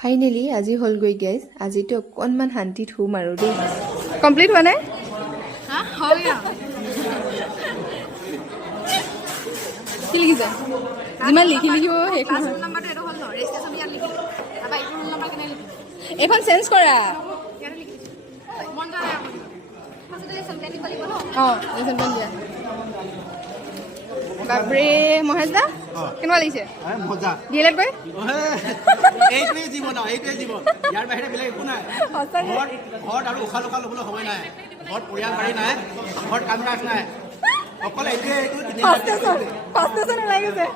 finally আজি হল গৈ guys আজিতো অকণমান শান্তিত শুম আৰু দেই কমপ্লিট হোৱা নাই কি লিখিছে যিমান লিখি লিখিব এইখন চেঞ্জ কৰা বাপৰে মহেশ দা কেনেকুৱা লাগিছে ডিএলএড কৰি এইটোৱে জীৱন এইটোৱে জীৱন ইয়াৰ বাহিৰে বেলেগ একো নাই ঘৰত আৰু উশাহ লুশাহ ল'বলৈ সময় নাই ঘৰত পৰিয়াল বাঢ়ি নাই ঘৰত কাম কাজ নাই অকল এইটোৱে লাগিছে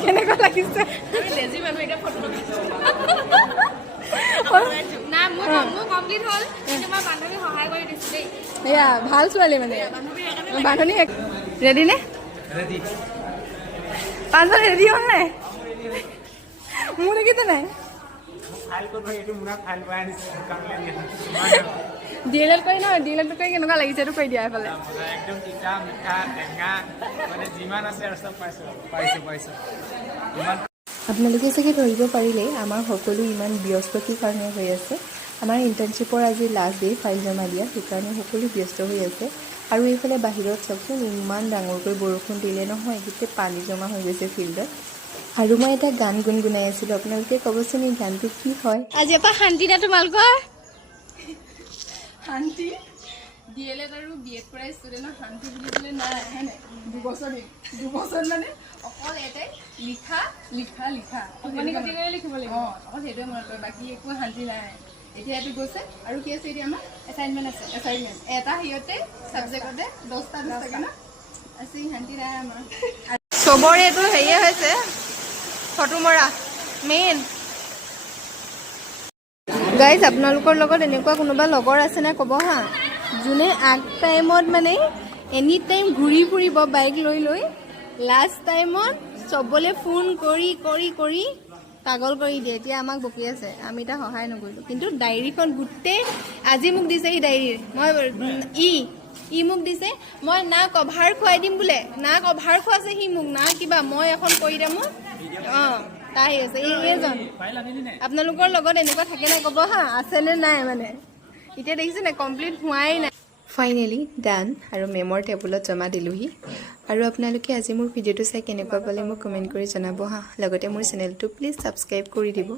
কেনেকুৱা লাগিছে ভাল ছোৱালী মানে বান্ধৱী ৰেডি নে পাঁচজন ৰেডি হ'ল নাই মোৰ দেখিছে নাই ডিএলএড কৰি নহয় ডিএলএড কৰি কেনেকুৱা লাগিছে এইটো কৈ দিয়া এইফালে আপোনালোকে চাগে ধৰিব পাৰিলে আমাৰ সকলো ইমান ব্যস্ততাৰ কাৰণে হৈ আছে আমাৰ ইণ্টাৰ্ণশ্বিপৰ আজি লাষ্ট ডে ফাইল জমা দিয়া সেইকাৰণে সকলো ব্যস্ত হৈ আছে আৰু এইফালে বাহিৰত চাওকচোন ইমান ডাঙৰকৈ বৰষুণ দিলে নহয় গোটেই পানী জমা হৈ গৈছে ফিল্ডত আৰু মই এটা গান গুণগুণাই আছিলোঁ আপোনালোকে ক'বচোন এই গানটো কি হয় আজিৰ পৰা শান্তি না তোমালোকৰ শান্তি ডিএলএড আৰু বিএড কৰা ষ্টুডেণ্টৰ শান্তি বুলিবলৈ নাই হয়নে দুবছৰ মানে অকল এটাই লিখা লিখা লিখা লিখিব লাগিব অকল সেইটোৱে মনত পৰে বাকী একো শান্তি নাই এতিয়া এইটো গৈছে আৰু কি আছে এতিয়া আমাৰ এছাইনমেণ্ট আছে এছাইনমেণ্ট এটা সিহঁতে ছাবজেক্টতে 10টা থাকে ন আছে শান্তি নাই আমাৰ চবৰে এইটো হেৰিয়ে হৈছে ফটো মৰা মেইন গাইজ আপোনালোকৰ লগত এনেকুৱা কোনোবা লগৰ আছে নে ক'ব হা যোনে আগ টাইমত মানে এনি টাইম ঘূৰি ফুৰিব বাইক লৈ লৈ লাষ্ট টাইমত চবলে ফোন কৰি কৰি কৰি পাগল কৰি দিয়ে এতিয়া আমাক বকি আছে আমি এটা সহায় নকৰিলোঁ কিন্তু ডায়েৰীখন গোটেই আজি মোক দিছে সি ডায়েৰীৰ মই ই মোক দিছে মই না কভাৰ খুৱাই দিম বোলে না কভাৰ খুৱাইছে সি মোক না কিবা মই এখন কৰি দিম অঁ তাই আছে এইজন আপোনালোকৰ লগত এনেকুৱা থাকে নাই ক'ব হা আছেনে নাই মানে এতিয়া দেখিছে নাই কমপ্লিট হোৱাই নাই ফাইনেলি ডান আৰু মেমৰ টেবুলত জমা দিলোঁহি আৰু আপোনালোকে আজি মোৰ ভিডিঅ'টো চাই কেনেকুৱা পালে মোক কমেণ্ট কৰি জনাব হা লগতে মোৰ চেনেলটো প্লিজ ছাবস্ক্ৰাইব কৰি দিব